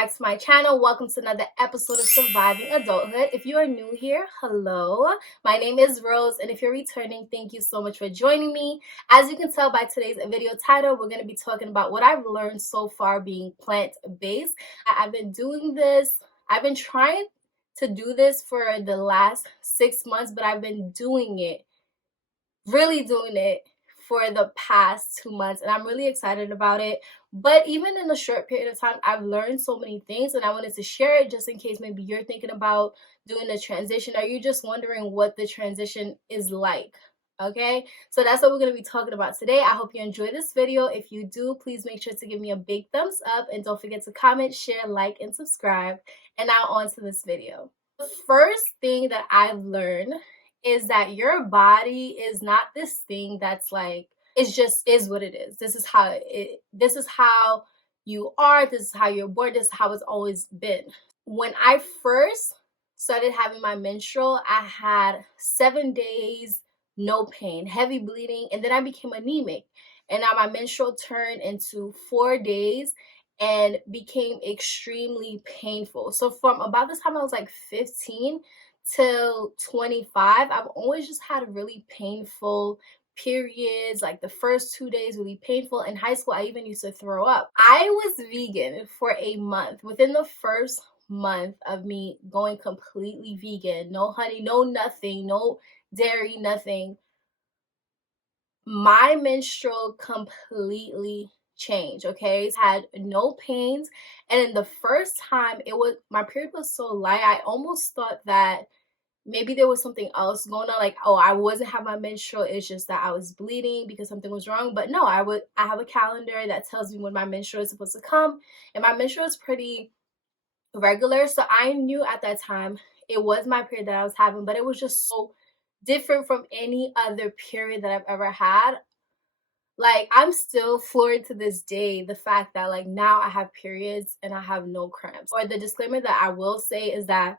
back to my channel. Welcome to another episode of Surviving Adulthood. If you are new here, hello. My name is Rose, and if you're returning, thank you so much for joining me. As you can tell by today's video title, we're going to be talking about what I've learned so far being plant-based. I've been doing this. I've been trying to do this for the last 6 months, but I've been really doing it for the past 2 months, and I'm really excited about it. But even in a short period of time, I've learned so many things, and I wanted to share it just in case maybe you're thinking about doing the transition, or you're just wondering what the transition is like. Okay, so that's what we're going to be talking about today. I hope you enjoy this video. If you do, please make sure to give me a big thumbs up, and don't forget to comment, share, like, and subscribe. And now on to this video. The first thing that I've learned is that your body is not this thing that's like, it just is what it is. This is how you are, this is how you're born, this is how it's always been. When I first started having my menstrual, I had 7 days no pain, heavy bleeding, and then I became anemic. And now my menstrual turned into 4 days and became extremely painful. So from about the time I was like 15 till 25, I've always just had really painful periods. Like the first 2 days really painful. In high school, I even used to throw up. I was vegan for a month. Within the first month of me going completely vegan, no honey, no nothing, no dairy, nothing, my menstrual completely changed. Okay, I had no pains, and in the first time, my period was so light, I almost thought that maybe there was something else going on, like, oh, I wasn't having my menstrual, it's just that I was bleeding because something was wrong. But no, I have a calendar that tells me when my menstrual is supposed to come, and my menstrual is pretty regular. So I knew at that time it was my period that I was having, but it was just so different from any other period that I've ever had. Like, I'm still floored to this day, the fact that like now I have periods and I have no cramps. Or the disclaimer that I will say is that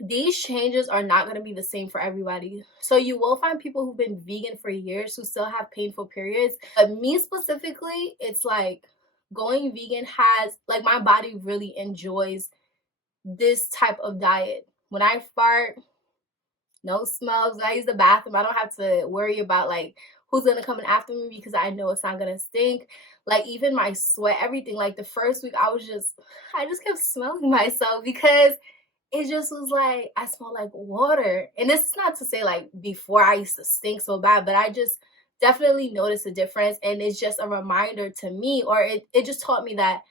these changes are not going to be the same for everybody. So you will find people who've been vegan for years who still have painful periods. But me specifically, it's like going vegan has, like, my body really enjoys this type of diet. When I fart, no smells. When I use the bathroom, I don't have to worry about like who's gonna come in after me because I know it's not gonna stink. Like even my sweat, everything. Like the first week, I just kept smelling myself because it just was like I smell like water. And this is not to say like before I used to stink so bad, but I just definitely noticed a difference. And it's just a reminder to me, or it just taught me that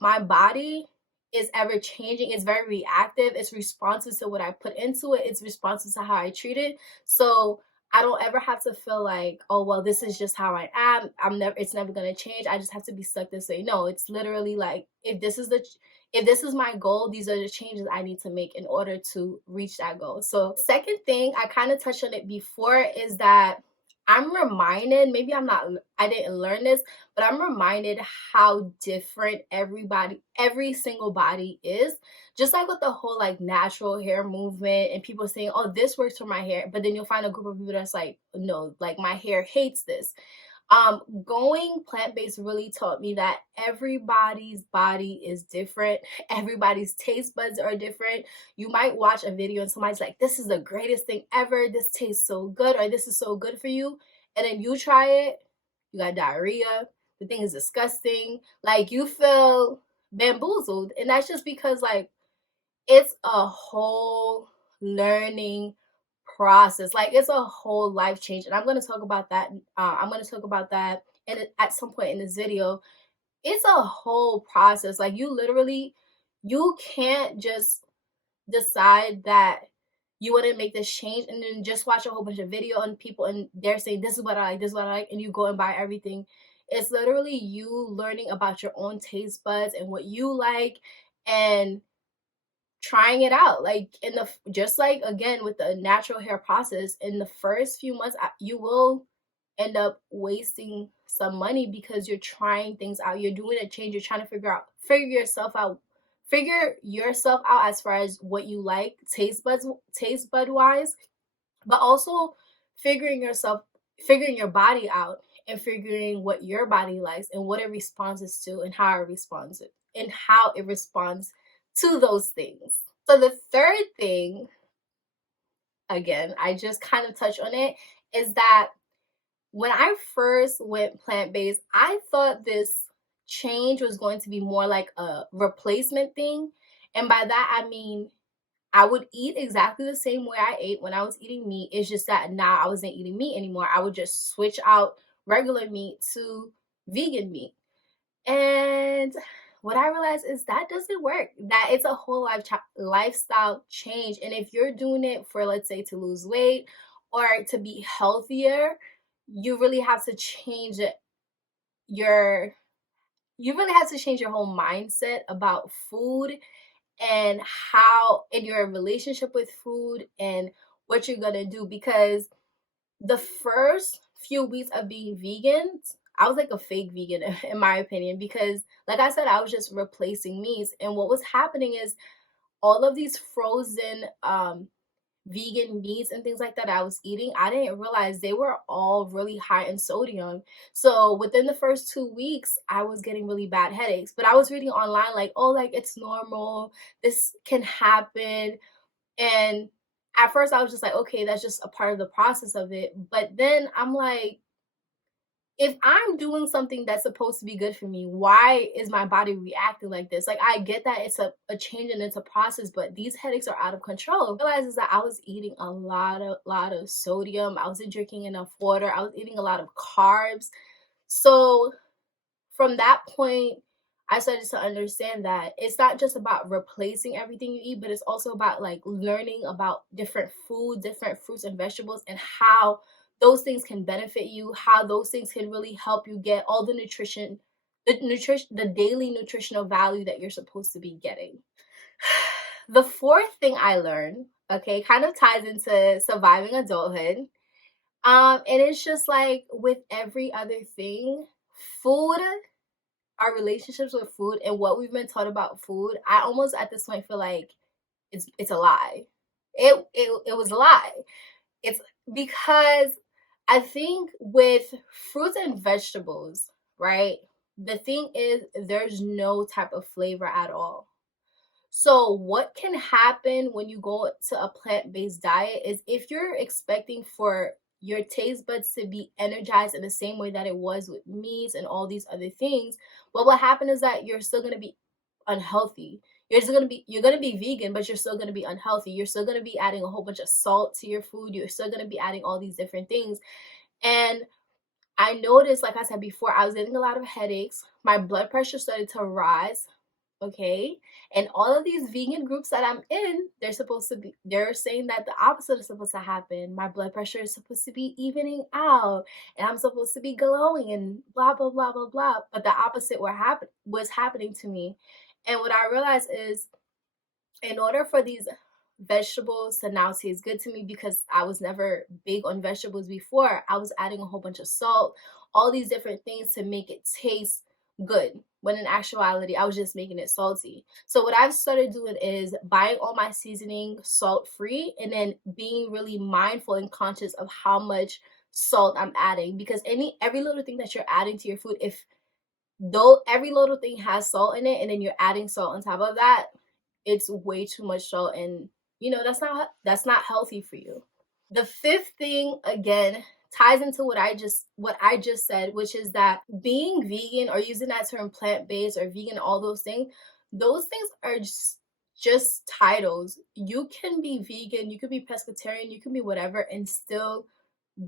my body is ever changing. It's very reactive. It's responsive to what I put into it. It's responsive to how I treat it. So I don't ever have to feel like, oh well, this is just how I am. It's never gonna change. I just have to be stuck this way. No, it's literally like if this is my goal, these are the changes I need to make in order to reach that goal. So second thing, I kind of touched on it before, is that I'm reminded, maybe I didn't learn this, but I'm reminded how different every single body is. Just like with the whole like natural hair movement and people saying, oh, this works for my hair. But then you'll find a group of people that's like, no, like my hair hates this. Going plant-based really taught me that everybody's body is different. Everybody's taste buds are different. You might watch a video and somebody's like, this is the greatest thing ever, this tastes so good, or this is so good for you, and then you try it, you got diarrhea, the thing is disgusting, like you feel bamboozled. And that's just because like it's a whole learning process. Like it's a whole life change, and I'm going to talk about that. At some point in this video. It's a whole process. Like you can't just decide that you want to make this change and then just watch a whole bunch of video on people and they're saying this is what I like, this is what I like, and you go and buy everything. It's literally you learning about your own taste buds and what you like, and trying it out. Like just like again with the natural hair process, in the first few months you will end up wasting some money because you're trying things out, you're doing a change, you're trying to figure yourself out as far as what you like taste bud wise, but also figuring your body out and figuring what your body likes and what it responds to and how it responds it. and how it responds to those things. So the third thing, again, I just kind of touched on it, is that when I first went plant based, I thought this change was going to be more like a replacement thing. And by that, I mean, I would eat exactly the same way I ate when I was eating meat. It's just that now I wasn't eating meat anymore. I would just switch out regular meat to vegan meat. And what I realized is that doesn't work. That it's a whole lifestyle change. And if you're doing it for, let's say, to lose weight or to be healthier, you really have to change your you really have to change your whole mindset about food and how in your relationship with food and what you're gonna do, because the first few weeks of being vegan, I was like a fake vegan in my opinion, because like I said, I was just replacing meats. And what was happening is all of these frozen vegan meats and things like that I was eating, I didn't realize they were all really high in sodium. So within the first 2 weeks, I was getting really bad headaches. But I was reading online like, oh, like it's normal, this can happen. And at first I was just like, okay, that's just a part of the process of it. But then I'm like, if I'm doing something that's supposed to be good for me, why is my body reacting like this? Like, I get that it's a change and it's a process, but these headaches are out of control. I realized is that I was eating a lot of sodium. I wasn't drinking enough water. I was eating a lot of carbs. So from that point, I started to understand that it's not just about replacing everything you eat, but it's also about like learning about different food, different fruits and vegetables, and how those things can benefit you, how those things can really help you get all the the daily nutritional value that you're supposed to be getting. The fourth thing I learned, okay, kind of ties into surviving adulthood. And it's just like with every other thing, food, our relationships with food and what we've been taught about food, I almost at this point feel like it's a lie. It was a lie. It's because I think with fruits and vegetables, right? The thing is there's no type of flavor at all. So what can happen when you go to a plant-based diet is if you're expecting for your taste buds to be energized in the same way that it was with meats and all these other things, what will happen is that you're still going to be unhealthy. You're going to be vegan, but you're still going to be unhealthy. You're still going to be adding a whole bunch of salt to your food. You're still going to be adding all these different things. And I noticed, like I said before, I was getting a lot of headaches. My blood pressure started to rise. Okay. And all of these vegan groups that I'm in, they're saying that the opposite is supposed to happen. My blood pressure is supposed to be evening out and I'm supposed to be glowing and blah, blah, blah, blah, blah. But the opposite was happening to me. And what I realized is in order for these vegetables to now taste good to me, because I was never big on vegetables before, I was adding a whole bunch of salt, all these different things to make it taste good. When in actuality, I was just making it salty. So what I've started doing is buying all my seasoning salt free and then being really mindful and conscious of how much salt I'm adding, because every little thing that you're adding to your food, if though every little thing has salt in it and then you're adding salt on top of that, it's way too much salt, and that's not healthy for you. The fifth thing, again, ties into what I just said, which is that being vegan or using that term plant-based or vegan, all those things are just titles. You can be vegan, you can be pescatarian, you can be whatever and still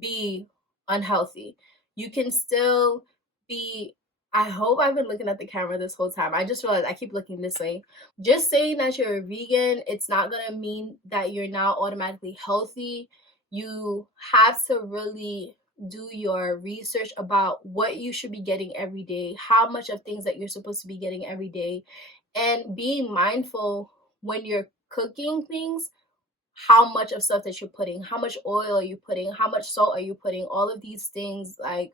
be unhealthy. You can still be, I hope I've been looking at the camera this whole time. I just realized I keep looking this way. Just saying that you're a vegan, it's not gonna mean that you're now automatically healthy. You have to really do your research about what you should be getting every day, how much of things that you're supposed to be getting every day, and being mindful when you're cooking things, how much of stuff that you're putting, how much oil are you putting, how much salt are you putting, all of these things, like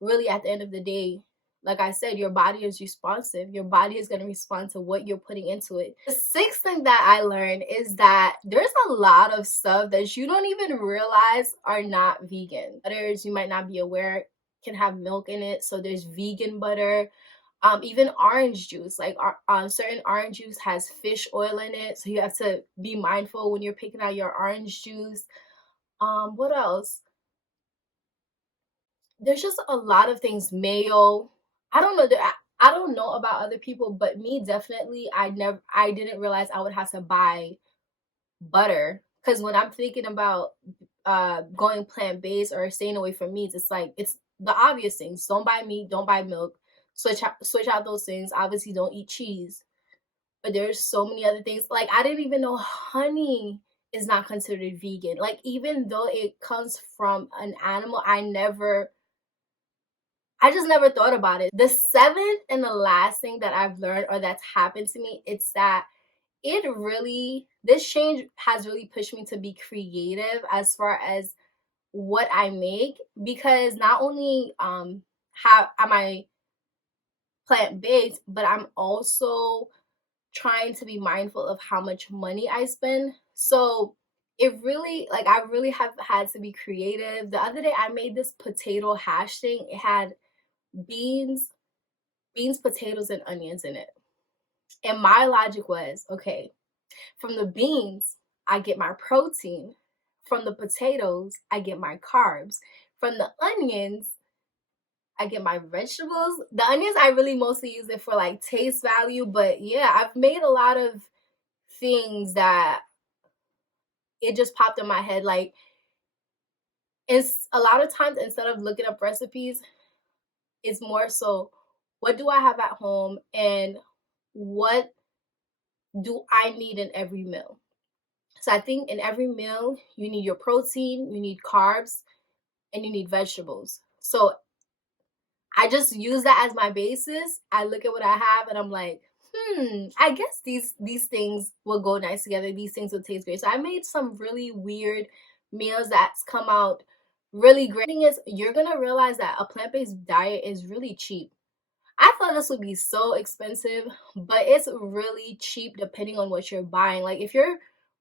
really at the end of the day, like I said, your body is responsive. Your body is going to respond to what you're putting into it. The sixth thing that I learned is that there's a lot of stuff that you don't even realize are not vegan. Butters you might not be aware can have milk in it. So there's vegan butter. Even orange juice, like certain orange juice has fish oil in it, so you have to be mindful when you're picking out your orange juice. What else? There's just a lot of things. Mayo. I don't know. I don't know about other people, but me definitely, I didn't realize I would have to buy butter, because when I'm thinking about going plant-based or staying away from meats, it's like it's the obvious things. Don't buy meat, don't buy milk. Switch out those things. Obviously don't eat cheese. But there's so many other things. Like I didn't even know honey is not considered vegan. Like even though it comes from an animal, I just never thought about it. The seventh and the last thing that I've learned or that's happened to me, it's that this change has really pushed me to be creative as far as what I make, because not only how am I plant-based, but I'm also trying to be mindful of how much money I spend. So it really, like, I really have had to be creative. The other day I made this potato hash thing. It had beans, potatoes, and onions in it. And my logic was, okay, from the beans, I get my protein. From the potatoes, I get my carbs. From the onions, I get my vegetables. The onions, I really mostly use it for like taste value. But yeah, I've made a lot of things that it just popped in my head. Like, it's a lot of times instead of looking up recipes, it's more so, what do I have at home and what do I need in every meal? So I think in every meal, you need your protein, you need carbs, and you need vegetables. So I just use that as my basis. I look at what I have and I'm like, I guess these things will go nice together. These things will taste great. So I made some really weird meals that's come out really great. The thing is, you're gonna realize that a plant-based diet is really cheap. I thought this would be so expensive, but it's really cheap depending on what you're buying. Like if you're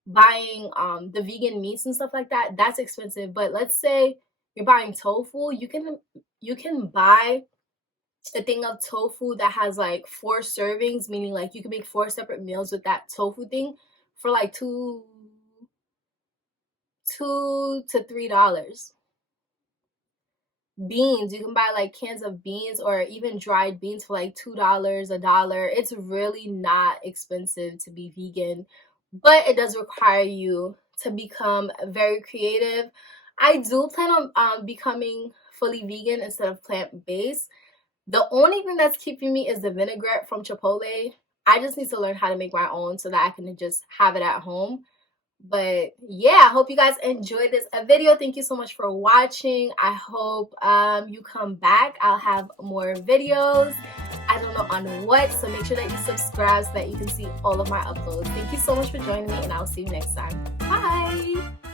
buying the vegan meats and stuff like that, that's expensive. But let's say you're buying tofu, you can buy a thing of tofu that has like 4 servings, meaning like you can make 4 separate meals with that tofu thing for like $2 to $3. Beans, you can buy like cans of beans or even dried beans for like $2, $1. It's really not expensive to be vegan, but it does require you to become very creative. I do plan on becoming fully vegan instead of plant-based. The only thing that's keeping me is the vinaigrette from Chipotle. I just need to learn how to make my own so that I can just have it at home. But yeah, I hope you guys enjoyed this video. Thank you so much for watching. I hope you come back. I'll have more videos. I don't know on what, so make sure that you subscribe so that you can see all of my uploads. Thank you so much for joining me, and I'll see you next time. Bye!